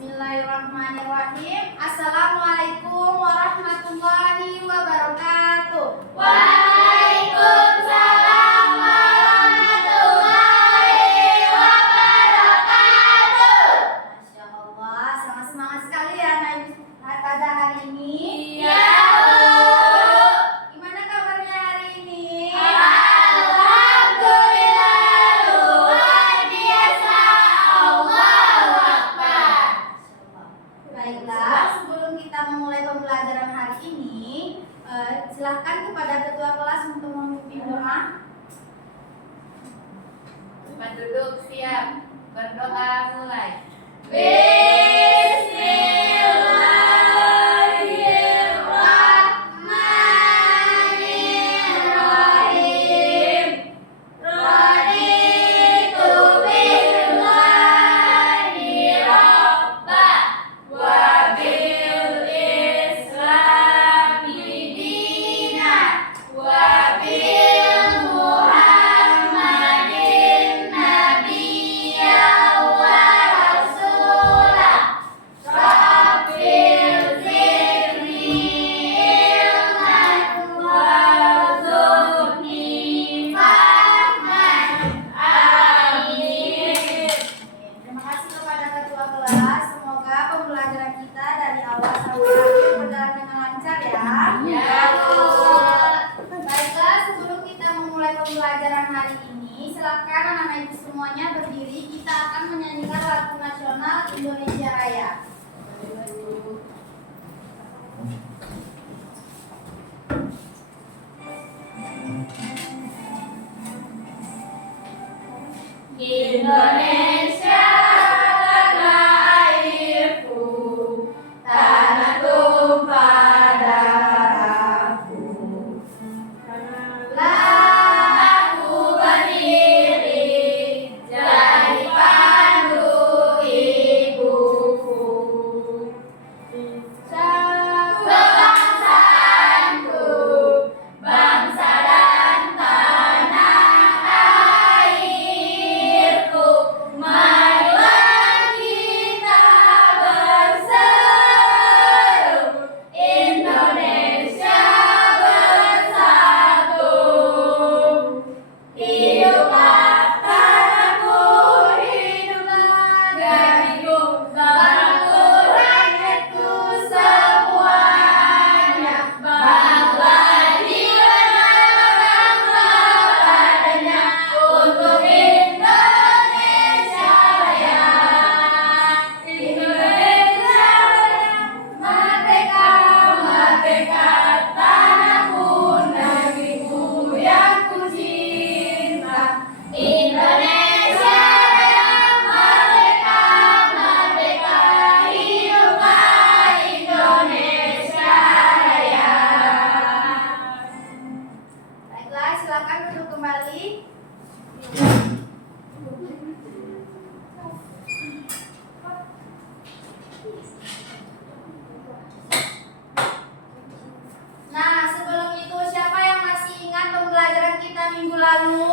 Bismillahirrahmanirrahim. Assalamualaikum warahmatullahi wabarakatuh. Waalaikumsalam warahmatullahi wabarakatuh. Masya Allah, sangat semangat sekali ya pada hari ini. Iya, Gimana kabarnya hari ini? alhamdulillah luar biasa. Allahu Akbar. Baiklah, sebelum kita memulai pembelajaran hari ini, silahkan kepada ketua kelas untuk memimpin doa. Tempat duduk siap. Berdoa mulai. Bismillahirrahmanirrahim. Raditu billahi rabba wa bil islami dinan wa bil muhammadin nabiyya wa rasulah. Rabbil zidni ilman warzuqni fahman. Amin. Terima kasih kepada ketua kelas. Semoga pembelajaran kita dari awal sampai akhir berjalan dengan lancar ya. Ya, Bu. Baiklah, sebelum kita memulai pembelajaran hari ini, silakan anak-anak ibu semuanya berdiri. Kita akan menyanyikan lagu nasional Indonesia Raya. Indonesia tanah airku, tanah tumpah darahku. Lah aku berdiri jadi pandu ibuku. Kebangsaanku, bangsa dan tanah airku. Marilah kita berseru, Indonesia bersatu. Hiduplah tanahku, hiduplah negeriku, bangku rakyatku semuanya. Bangla jiwanya, bangla badannya, untuk Indonesia Raya. Indonesia Raya, merdeka, merdeka, tanahku, negeriku yang ku cinta. Indonesia Raya, merdeka, merdeka, hiduplah Indonesia Raya. Baiklah, silakan duduk kembali. Nah, sebelum itu siapa yang masih ingat pembelajaran kita minggu lalu?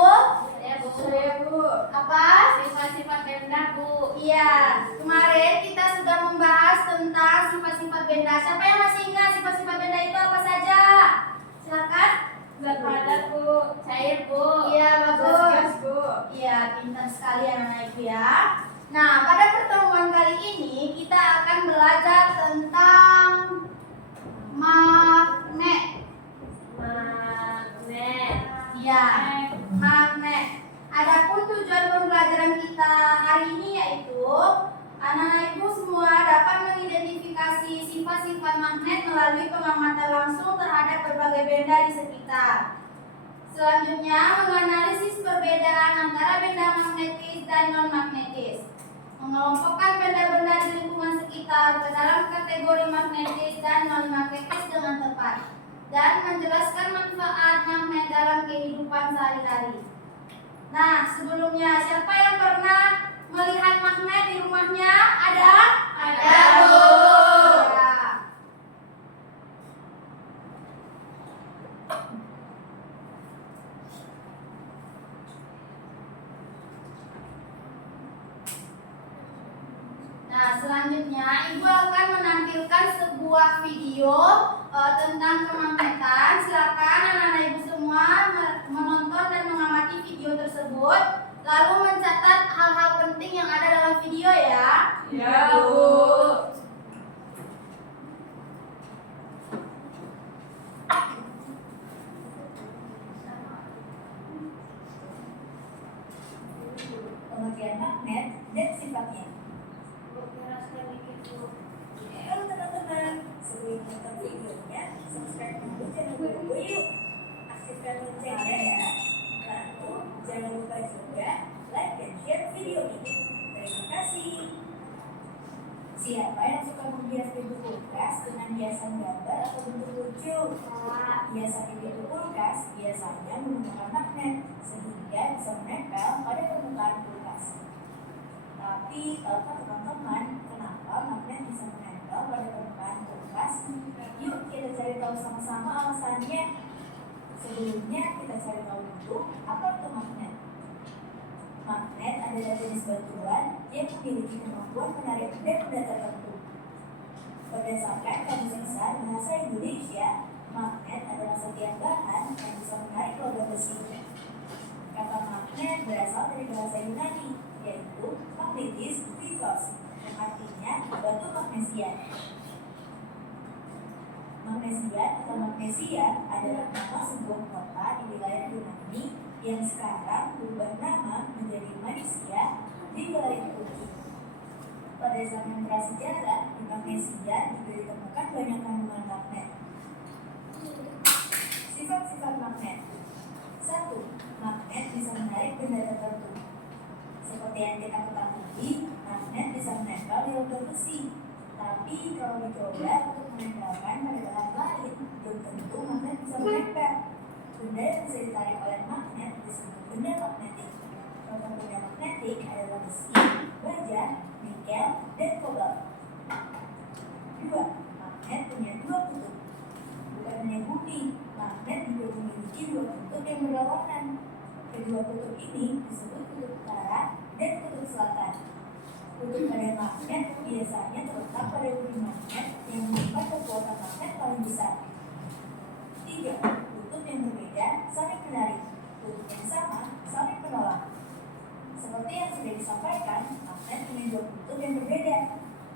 Saya, Bu. Apa? Sifat-sifat benda, Bu. Iya, kemarin kita sudah membahas tentang sifat-sifat benda. Siapa yang masih ingat sifat-sifat benda itu apa saja? Silakan. Zat padat, Bu. Cair, Bu. Iya, bagus. Gas, Bu. Iya, pintar sekali anak ibu ya. Nah, pada pertemuan kali ini kita akan belajar tentang magnet. Magnet. Iya, magnet. Adapun tujuan pembelajaran kita hari ini yaitu anak-anak ibu semua dapat mengidentifikasi sifat-sifat magnet melalui pengamatan langsung terhadap berbagai benda di sekitar. Selanjutnya, menganalisis perbedaan antara benda magnetis dan non-magnetis. Mengelompokkan benda-benda di lingkungan sekitar ke dalam kategori magnetis dan non-magnetis dengan tepat. Dan menjelaskan manfaat magnet dalam kehidupan sehari-hari. Nah, sebelumnya siapa yang pernah melihat magnet di rumahnya? Ada? Ada, Bu. Ya. Nah, selanjutnya Ibu akan menampilkan sebuah video tentang kemagnetan. Silakan anak-anak Ibu semua menonton dan mengamati video tersebut, lalu mencatat hal-hal penting yang ada dalam video ya. Ya, Bu. Pengertian magnet dan sifatnya. Halo teman-teman, sebelum nonton videonya, subscribe dulu channel Bobo yuk. Aktifkan loncengnya ya. Lalu jangan lupa juga like dan share video ini. Terima kasih. Siapa yang suka menghias pintu kulkas dengan hiasan gambar atau bentuk lucu? Hiasan pintu kulkas biasanya menggunakan magnet sehingga bisa menempel pada permukaan kulkas. Tapi tahukah teman-teman kenapa magnet bisa menempel pada permukaan kulkas? Yuk kita cari tahu sama-sama alasannya. Sebelumnya kita cari tahu dulu apa itu magnet. Magnet adalah jenis batuan yang memiliki kemampuan menarik benda tertentu. Berdasarkan Kamus Besar Bahasa Indonesia, magnet adalah setiap bahan yang bisa menarik logam besi. Kata magnet berasal dari bahasa Yunani, yaitu magnetis physos, yang artinya batu magnesia. Magnesia atau magnesia adalah nama sebuah kota di wilayah Yunani yang sekarang berubah nama menjadi Malaysia di wilayah Turki. Pada zaman prasejarah, di Magnesia juga ditemukan banyak kandungan magnet. Sifat-sifat magnet. 1. Magnet bisa menarik benda tertentu. Seperti yang kita ketahui, magnet bisa menempel di logam besi. Tapi kalau dicoba untuk menempelkan pada bahan lain, belum tentu magnet bisa menempel. Benda yang bisa ditarik oleh magnet disebut benda magnetik. Contoh benda magnetik adalah besi, baja, nikel, dan kobalt. 2. Magnet punya dua kutub. Bukan hanya bumi, magnet juga memiliki dua kutub yang berlawanan. Kedua kutub ini disebut kutub utara dan kutub selatan. Kutub pada magnet biasanya terletak pada bumi magnet yang menyimpan kekuatan magnet paling besar. 3. Kutub yang berbeda saling menarik. Kutub yang sama saling menolak. Seperti yang sudah disampaikan, magnet punya dua kutub yang berbeda.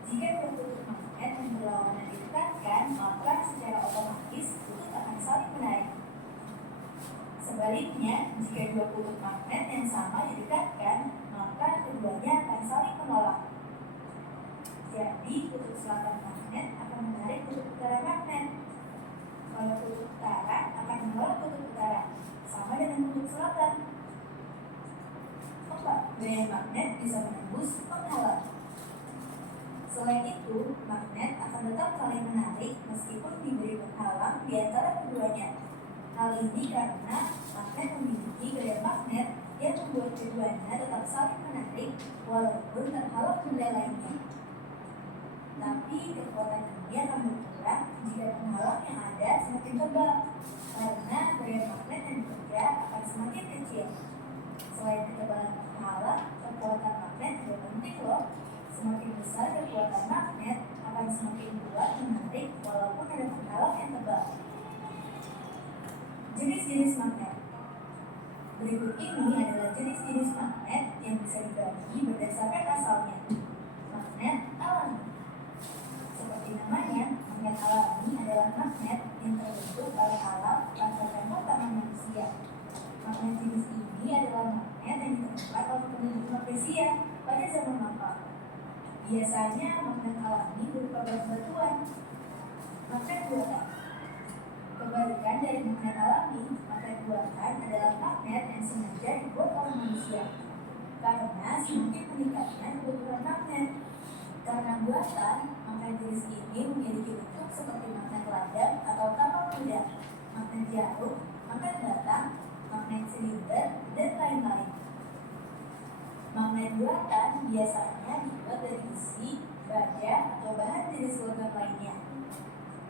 Jika dua kutub magnet yang berlawanan didekatkan, maka secara otomatis kutub akan saling menarik. Sebaliknya, jika dua kutub magnet yang sama didekatkan, maka keduanya akan saling menolak. Jadi, kutub selatan magnet akan menarik kutub utara magnet. Kalau kutub utara akan menolak kutub utara, sama dengan kutub selatan. 4. Gaya magnet bisa menembus penghalang. Selain itu, magnet akan tetap saling menarik meskipun diberi penghalang di antara keduanya. Hal ini karena magnet memiliki gaya magnet yang membuat keduanya tetap saling menarik walaupun terhalang benda lainnya. Tapi kekuatan ini akan berkurang jika penghalang yang ada semakin tebal, karena gaya magnet yang bekerja akan semakin kecil. Selain ketebalan penghalang, kekuatan magnet juga penting loh. Semakin besar kekuatan magnet akan semakin kuat menarik walaupun ada penghalang yang tebal. Jenis-jenis magnet. Berikut ini adalah jenis-jenis magnet yang bisa dibagi berdasarkan asalnya. Magnet alami. Seperti namanya, magnet alami adalah magnet yang terbentuk oleh alam tanpa campur tangan manusia. Magnet jenis ini adalah magnet yang ditemukan oleh peneliti magnesia pada zaman lampau. Biasanya magnet alami berupa batu-batuan. Magnet buatan. Kebalikan dari magnet alami, magnet buatan adalah magnet yang sengaja dibuat oleh manusia. Karena semakin meningkatnya kebutuhan magnet. Karena buatan, magnet jenis ini memiliki bentuk seperti magnet ladang atau kapal kuda, magnet jarum, magnet batang, magnet silinder, dan lain-lain. Magnet buatan biasanya dibuat dari besi, baja, atau bahan jenis logam lainnya.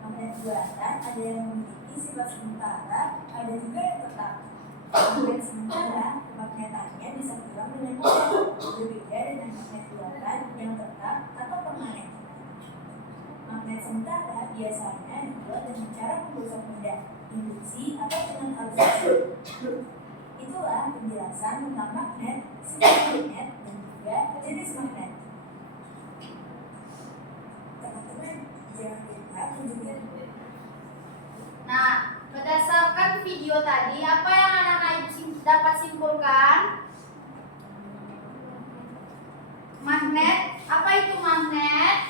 Magnet buatan ada yang memiliki sifat sementara, ada juga yang tetap. Magnet sementara, kemagnetannya bisa hilang dengan mudah, berbeda dengan magnet buatan yang tetap atau Sementara biasanya dibuat dengan cara menggosok benda, induksi atau dengan absorpsi. Itulah penjelasan tentang magnet, sifat magnet, dan juga jenis magnet. Teman-teman, jangan lupa tunjukkan. Nah, berdasarkan video tadi, apa yang anak-anak ibu dapat simpulkan? Magnet, apa itu magnet?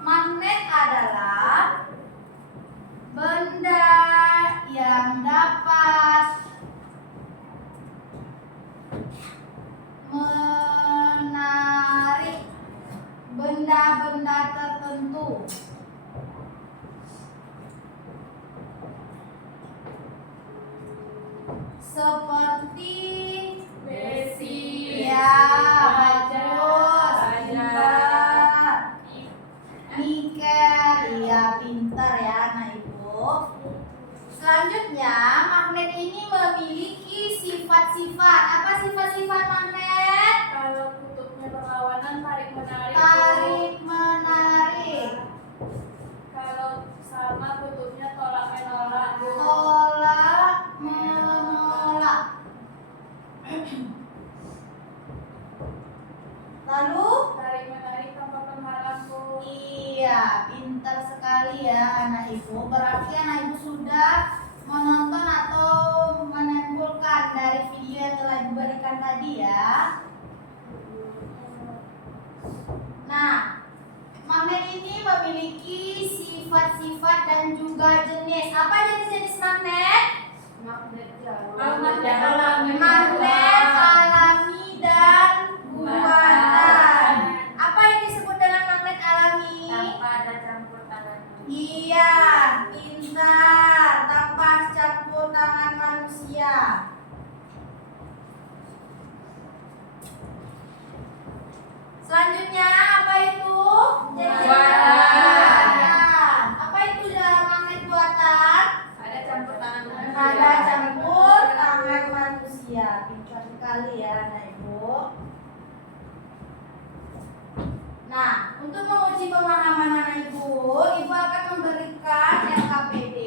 Magnet adalah benda yang dapat menarik benda-benda tertentu. Seperti besi, ya, baja, bagus, baja, nikel, iya pintar ya anak ibu. Selanjutnya, magnet ini memiliki sifat-sifat. Apa sifat-sifat magnet? kalau kutubnya berlawanan tarik menarik. Tarik menarik, Kalau sama kutubnya tolak menolak. tolak menolak. Lalu, Tarik menarik tanpa penghalang Bu. iya, pintar sekali ya anak ibu. Berarti anak ibu sudah menonton atau menyimpulkan dari video yang telah diberikan tadi ya. Nah, magnet ini memiliki sifat-sifat dan juga jenis. Apa jenis-jenis magnet? Magnet jarum. Magnet alami dan buatan. Apa yang disebut dengan magnet alami? Tanpa ada campur tangan. Iya, pintar, tanpa campur tangan manusia. Selanjutnya apa itu? Buatan. Apa itu magnet buatan? Ada campur tangan manusia. Ada campur tangan manusia. Pintar sekali ya anak ibu. Nah, untuk menguji pemahaman anak ibu akan memberikan LKPD.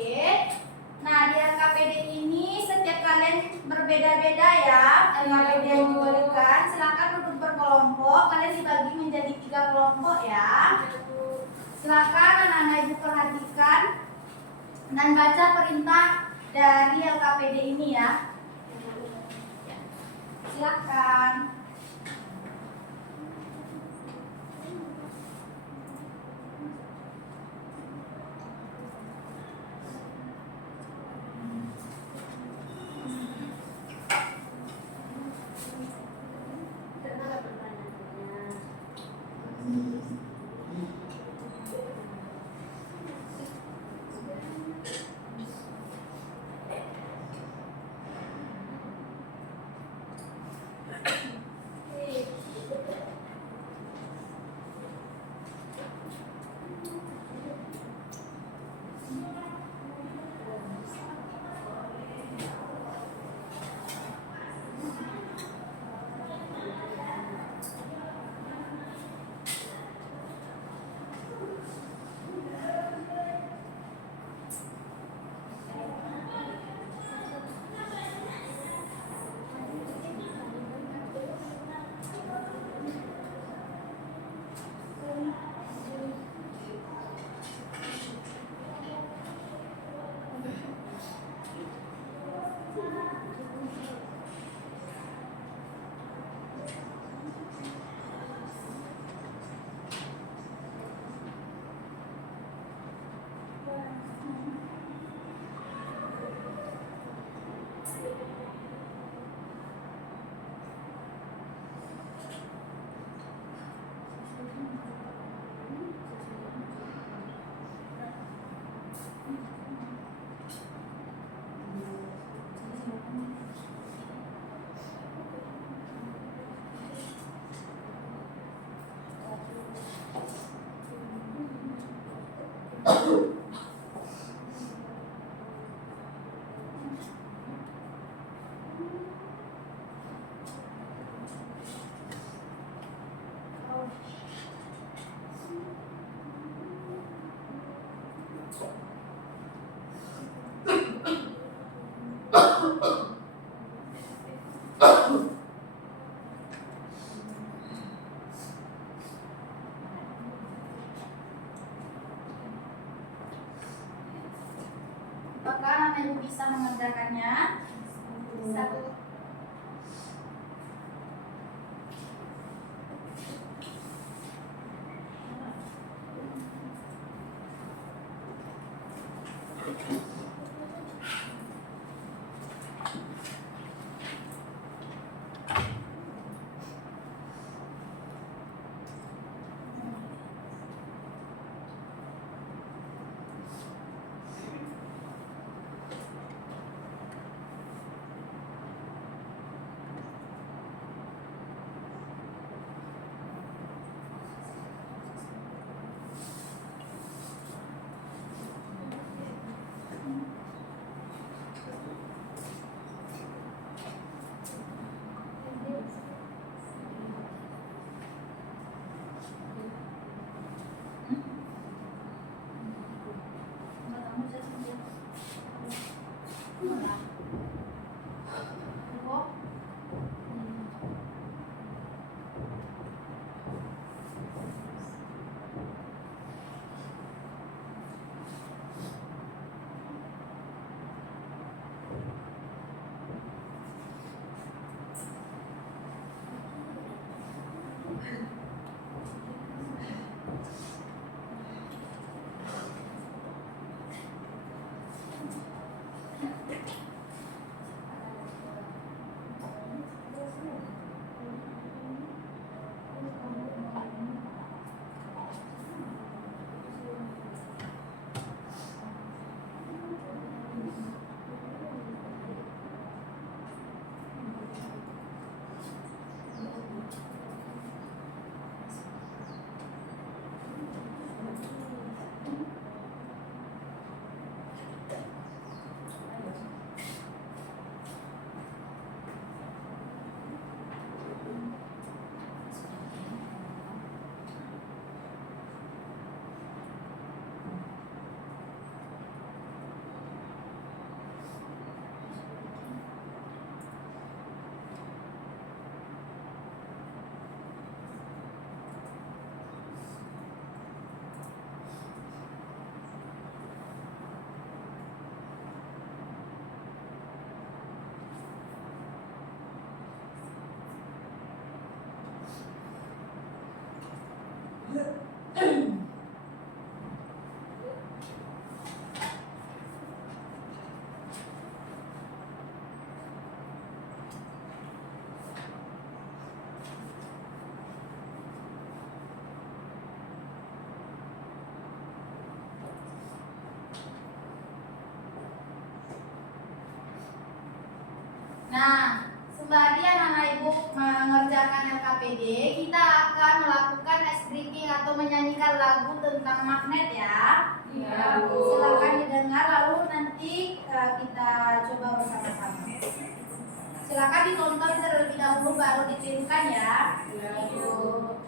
Nah, di LKPD ini setiap kalian berbeda-beda ya. LKPD yang diberikan, silakan duduk berkelompok. Kalian dibagi menjadi 3 kelompok ya. Silakan anak-anak ibu perhatikan dan baca perintah dari LKPD ini ya. Silakan. Nah, sembari anak-anak ibu mengerjakan LKPD, kita akan melakukan ice breaking atau menyanyikan lagu tentang magnet ya. Iya, Bu. Silakan didengar lalu nanti kita coba bersama-sama. Silakan ditonton terlebih dahulu baru ditirukan ya. Iya, Bu.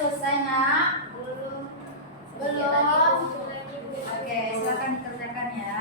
selesai nak? Belum. Oke, silakan dikerjakan ya.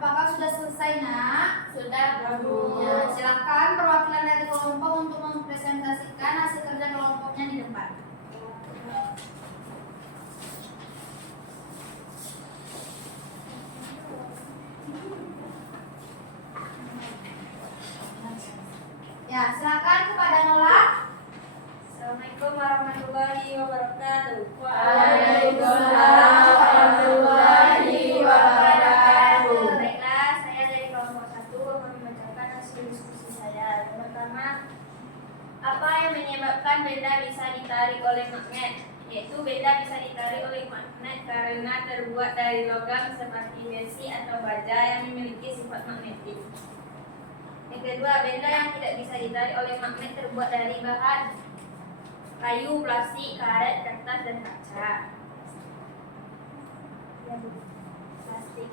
Apakah sudah selesai nak? Sudah, Bu. Ya, silakan perwakilan dari kelompok untuk mempresentasikan hasil kerja kelompoknya di depan. Ya, silakan kepada Nola. Assalamualaikum warahmatullahi wabarakatuh. Waalaikumsalam warahmatullahi wabarakatuh. Baiklah, saya dari kelompok 1 akan membacakan hasil diskusi saya. Yang pertama, apa yang menyebabkan benda bisa ditarik oleh magnet? Yaitu benda bisa ditarik oleh magnet karena terbuat dari logam seperti besi atau baja yang memiliki sifat magnetik. Yang kedua, benda yang tidak bisa ditarik oleh magnet terbuat dari bahan kayu, plastik, karet, kertas, dan kaca. Plastik.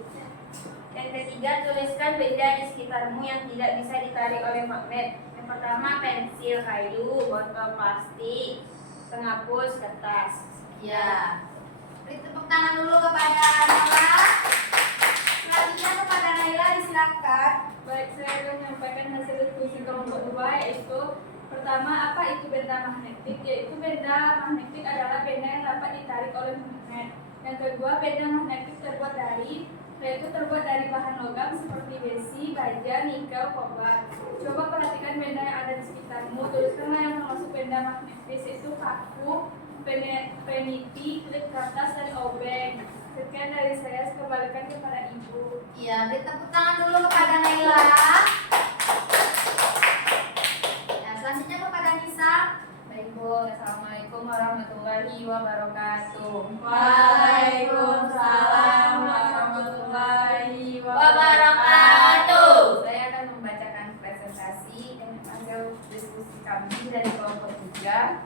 Yang ketiga, tuliskan benda di sekitarmu yang tidak bisa ditarik oleh magnet. Yang pertama, pensil kayu, botol plastik, penghapus kertas. Ya. Beri tepuk tangan dulu kepada Nola. Selanjutnya kepada Naila, disilakan. Baik, saya akan menyampaikan hasil diskusi kelompok 2, yaitu pertama, apa itu benda magnetik? Yaitu benda magnetik adalah benda yang dapat ditarik oleh magnet. Yang kedua, benda magnetik terbuat dari bahan logam seperti besi, baja, nikel, kobalt. Coba perhatikan benda yang ada di sekitarmu. Tuliskanlah yang termasuk benda magnetis, yaitu paku, peniti, klip kertas, dan obeng. Sekian dari saya, kembalikan kepada Ibu. Ya, beri tepuk tangan dulu kepada Naila. Ya, selanjutnya kepada Nisa. Baik, Bu. Assalamualaikum warahmatullahi wabarakatuh. Waalaikumsalam warahmatullahi wabarakatuh. Saya akan membacakan presentasi dan hasil diskusi kami dari kelompok 3,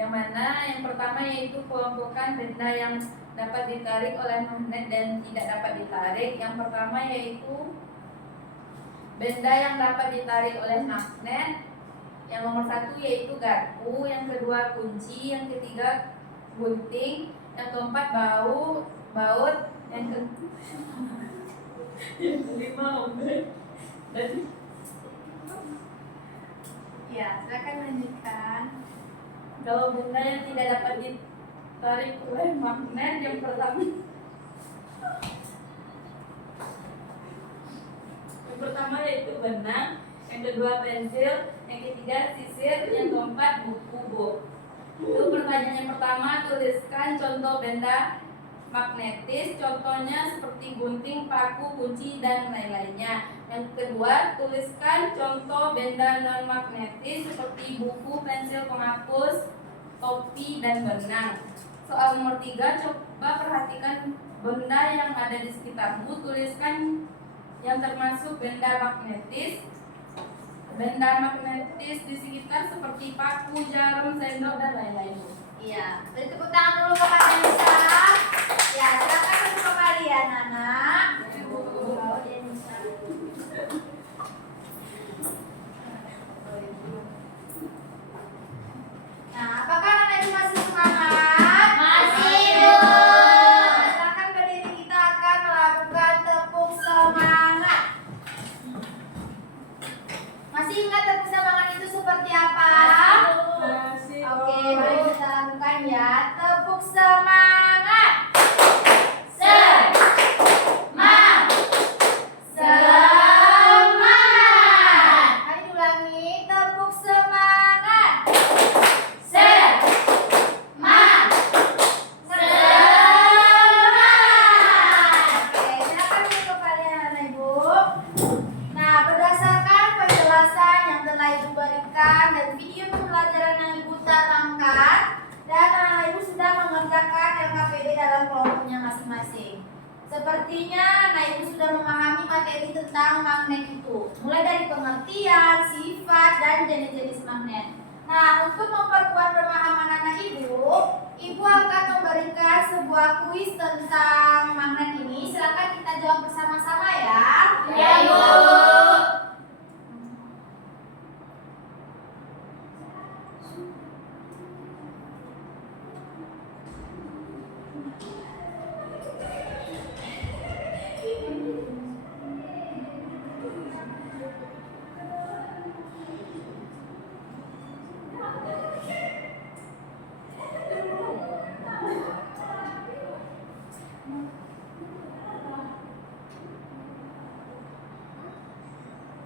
yang mana yang pertama yaitu kelompokan benda yang dapat ditarik oleh magnet dan tidak dapat ditarik. Yang pertama yaitu benda yang dapat ditarik oleh magnet. Yang nomor 1 yaitu garpu, yang kedua kunci, yang ketiga gunting, yang keempat baut, yang kelima obeng. Dan Ya, silakan lanjutkan. kalau benda yang tidak dapat ditarik oleh magnet, yang pertama yaitu benang, yang kedua pensil, yang ketiga sisir, yang keempat buku. Itu pertanyaan yang pertama, tuliskan contoh benda magnetis, contohnya seperti gunting, paku, kunci, dan lain-lainnya. Yang kedua, tuliskan contoh benda non magnetis seperti buku, pensil, penghapus, topi, dan benang. Soal nomor 3, coba perhatikan benda yang ada di sekitarmu, tuliskan yang termasuk benda magnetis. benda magnetis di sekitar seperti paku, jarum, sendok, dan lain-lain. Iya, beri tepuk tangan dulu kepada Nisa. Ya, silakan untuk kembalian anak. Oh, dia Nisa. Nah, apakah anak ibu masih semangat? Masih, Bu. Silakan berdiri, kita akan melakukan tepuk semangat. Masih ingat tepuk semangat itu seperti apa? Masih. Oke, mari kita lakukan ya. Tepuk semangat. Semangat. Semangat. Mari ulangi. Tepuk semangat. Semangat. Oke, silakan untuk kalian anak ibu. Nah, berdasarkan penjelasan yang telah ibu berikan dan video pembelajaran yang ibu tanamkan, dan anak ibu sudah mengerjakan LKPD dalam kelompoknya masing-masing. Sepertinya anak ibu sudah memahami materi tentang magnet itu, mulai dari pengertian, sifat, dan jenis-jenis magnet. Nah, untuk memperkuat pemahaman anak ibu akan memberikan sebuah kuis tentang magnet ini. Silakan kita jawab bersama-sama ya. Ya, Bu.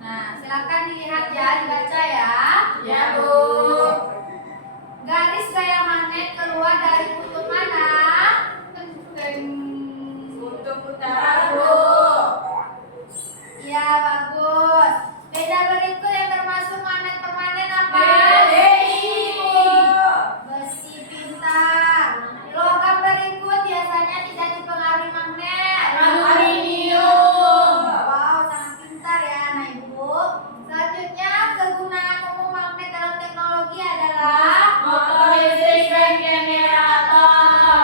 Nah, silakan dilihat ya, dibaca ya. Ya, Bu. Garis gaya magnet keluar dari kutub mana? Untuk utara, Bu. Ya, bagus. Beda berikut yang termasuk magnet permanen apa? Besi, pintar. Logam berikut biasanya tidak dipengaruhi magnet. Aluminium. Wow, sangat pintar ya anak ibu. Selanjutnya, kegunaan umum magnet dalam teknologi adalah Motor listrik dan generator.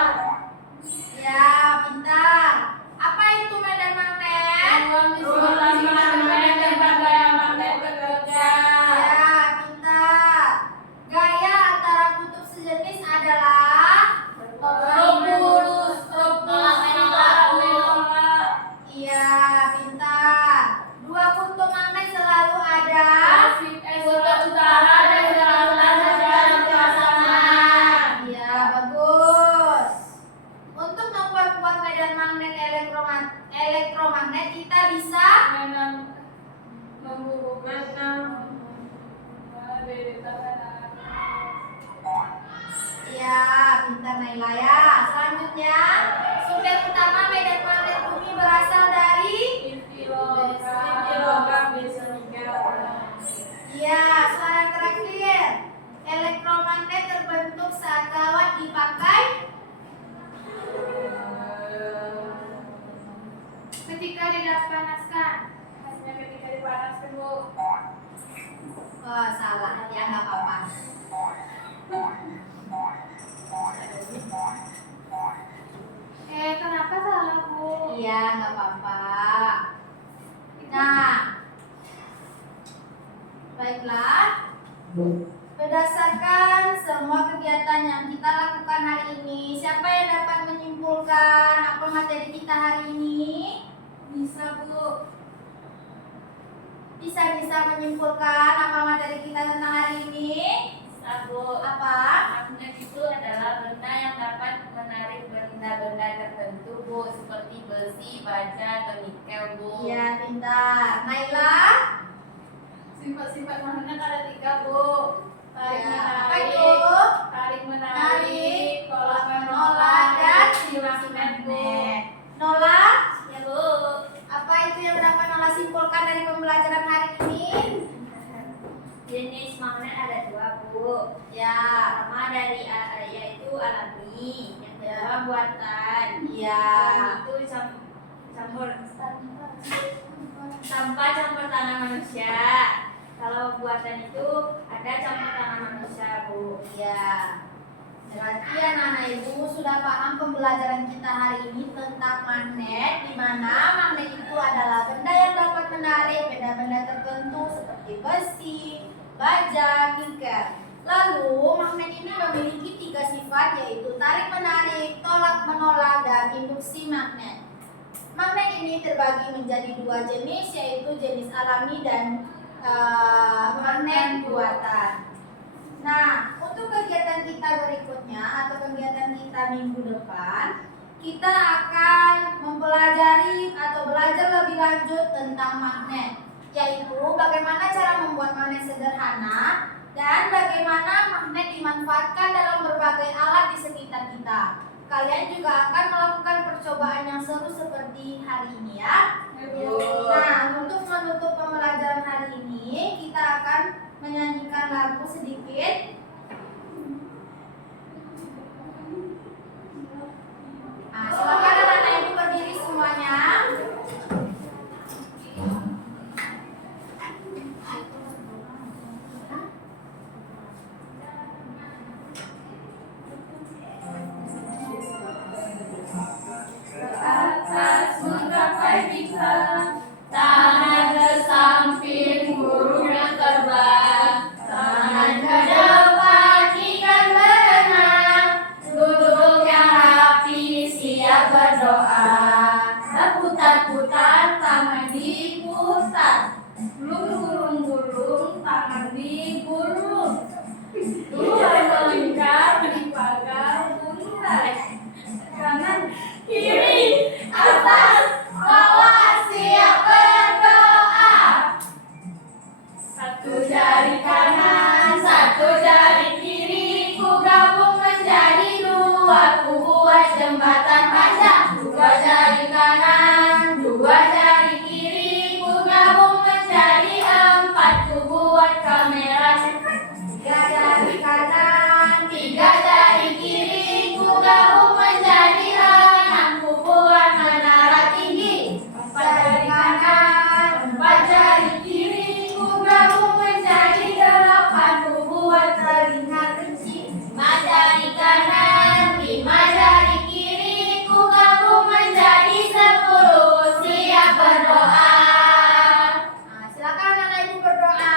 ya, pintar. Apa itu medan magnet? Ruang magnet tempat gaya magnet bekerja. Ya, pintar. Gaya antara kutub sejenis adalah Lurus, Tolak menolak. iya, pintar. Dua kutub magnet selalu ada. Sebelah utara dan selatan secara berpasangan. Iya, bagus. Untuk memperkuat medan magnet elektromagnet kita bisa iya, pintar Naila ya. Selanjutnya, sumber utama medan magnet bumi berasal dari iya, soal terakhir. Elektromagnet terbentuk saat kawat dipakai ketika dipanaskan. Hasilnya ketika dipanaskan, Bu. Oh, salah. Ya, nggak apa-apa. Kenapa salah, Bu? Iya, nggak apa-apa. Nah, baiklah. Berdasarkan semua kegiatan yang kita lakukan hari ini, siapa yang dapat menyimpulkan apa materi kita hari ini? Bisa, Bu. Bisa menyimpulkan apa materi kita tentang hari ini? Bisa, Bu. Apa? Magnet itu adalah benda yang dapat menarik benda-benda tertentu, Bu, seperti besi, baja, atau nikel, Bu. Iya, pintar. Naila? Sifat-sifat magnet ada 3, Bu. Tarik Ya, apa menarik, itu? tarik Tarik, menarik, tolak menolak, menolak, dan si magnet, Bu. Nola? Ya, Bu. Apa itu yang dapat Nola simpulkan dari pembelajaran hari ini? Jenis magnet ada 2, Bu. Ya, Pertama dari yaitu alami, yang kedua buatan. ya. Alami itu sampah campur tanah manusia. Kalau buatan itu ada campur tangan manusia, Bu. Ya. Berarti anak-anak ibu sudah paham pembelajaran kita hari ini tentang magnet, di mana magnet itu adalah benda yang dapat menarik benda-benda tertentu seperti besi, baja, nikel. Lalu magnet ini memiliki 3 sifat, yaitu tarik menarik, tolak menolak, dan induksi magnet. Magnet ini terbagi menjadi 2 jenis, yaitu jenis alami dan magnet buatan. Nah, untuk kegiatan kita berikutnya atau kegiatan kita minggu depan, kita akan mempelajari atau belajar lebih lanjut tentang magnet, yaitu bagaimana cara membuat magnet sederhana dan bagaimana magnet dimanfaatkan dalam berbagai alat di sekitar kita. Kalian juga akan melakukan percobaan yang seru seperti hari ini ya. Nah, untuk menutup pembelajaran hari ini, kita akan menyanyikan lagu sedikit. Nah, silakan anak-anak ibu berdiri semuanya. Atas menggapai bisa, tangan ke samping burungnya terbang, tangan ke depan ikan berenang, duduk yang rapi siap berdoa, berputar-putar tangan diputar, gulung-gulung tangan digulung, dua melingkar di pagar buntai, kanan kiri atas bawah siap berdoa. Satu jari kanan, satu jari kiri, ku gabung menjadi 2, ku buat jembatan panjang. 2 jari kanan, 2 jari kiri, ku gabung menjadi 4, ku buat kamera. 3 jari kanan, 3 jari kiri, ku gabung menjadi 6, ku buat menara tinggi. 4 jari kanan, 4 jari kiri, ku gabung menjadi 8, ku buat telinga kecil. 5 jari kanan, 5 jari kiri, ku gabung menjadi 10, siap berdoa. Nah, silakan anak ibu berdoa.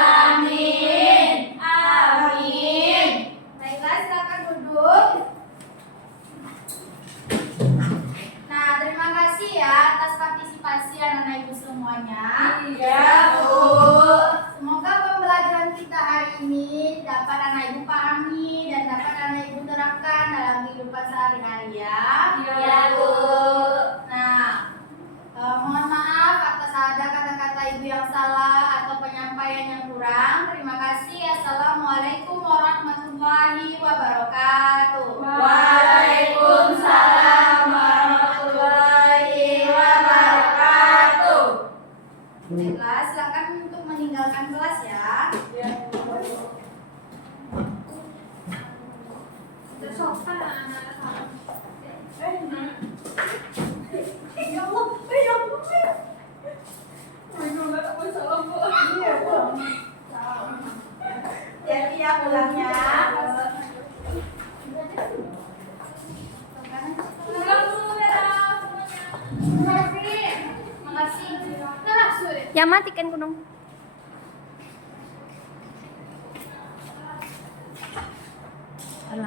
Alhamdulillahirabbil-alamin. Amin. Baiklah, silakan duduk. Nah, terima kasih ya atas partisipasi anak-anak ibu semuanya. Iya, Bu. Semoga pembelajaran kita hari ini dapat anak ibu pahami dan dapat anak ibu terapkan dalam kehidupan sehari-hari ya. Iya, Bu. Nah, mohon maaf atas ada kata-kata ibu yang salah atau penyampaian yang kurang. Terima kasih. Assalamualaikum warahmatullahi wabarakatuh. Waalaikumsalam warahmatullahi wabarakatuh. Baiklah, silakan untuk meninggalkan kelas ya. Sopan anak-anak. Ya Allah, ya Allah. Jadi ya pulangnya. Makasih. Ya matikan gunung.